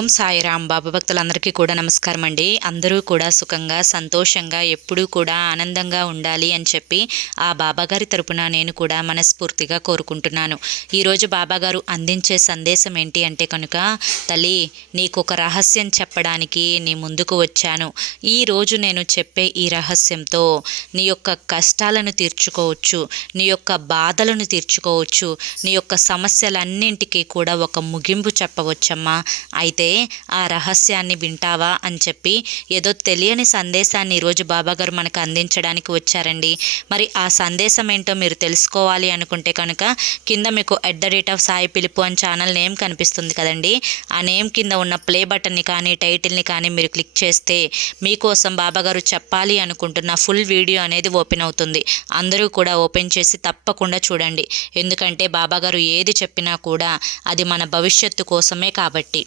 ఓం సాయిరాం. బాబా భక్తులందరికీ కూడా నమస్కారం అండి. అందరూ కూడా సుఖంగా సంతోషంగా ఎప్పుడూ కూడా ఆనందంగా ఉండాలి అని చెప్పి ఆ బాబాగారి తరపున నేను కూడా మనస్ఫూర్తిగా కోరుకుంటున్నాను. ఈరోజు బాబాగారు అందించే సందేశం ఏంటి అంటే కనుక, తల్లి నీకు ఒక రహస్యం చెప్పడానికి నీ ముందుకు వచ్చాను. ఈరోజు నేను చెప్పే ఈ రహస్యంతో నీ యొక్క కష్టాలను తీర్చుకోవచ్చు, నీ యొక్క బాధలను తీర్చుకోవచ్చు, నీ యొక్క సమస్యలన్నింటికీ కూడా ఒక ముగింపు చెప్పవచ్చమ్మా. అయితే ఆ రహస్యాన్ని వింటావా అని చెప్పి ఏదో తెలియని సందేశాన్ని ఈరోజు బాబాగారు మనకు అందించడానికి వచ్చారండి. మరి ఆ సందేశం ఏంటో మీరు తెలుసుకోవాలి అనుకుంటే కనుక కింద మీకు @సాయి పిలుపు అని ఛానల్ నేమ్ కనిపిస్తుంది కదండి. ఆ నేమ్ కింద ఉన్న ప్లే బటన్ని కానీ టైటిల్ని కానీ మీరు క్లిక్ చేస్తే మీకోసం బాబాగారు చెప్పాలి అనుకుంటున్న ఫుల్ వీడియో అనేది ఓపెన్ అవుతుంది. అందరూ కూడా ఓపెన్ చేసి తప్పకుండా చూడండి. ఎందుకంటే బాబాగారు ఏది చెప్పినా కూడా అది మన భవిష్యత్తు కోసమే కాబట్టి.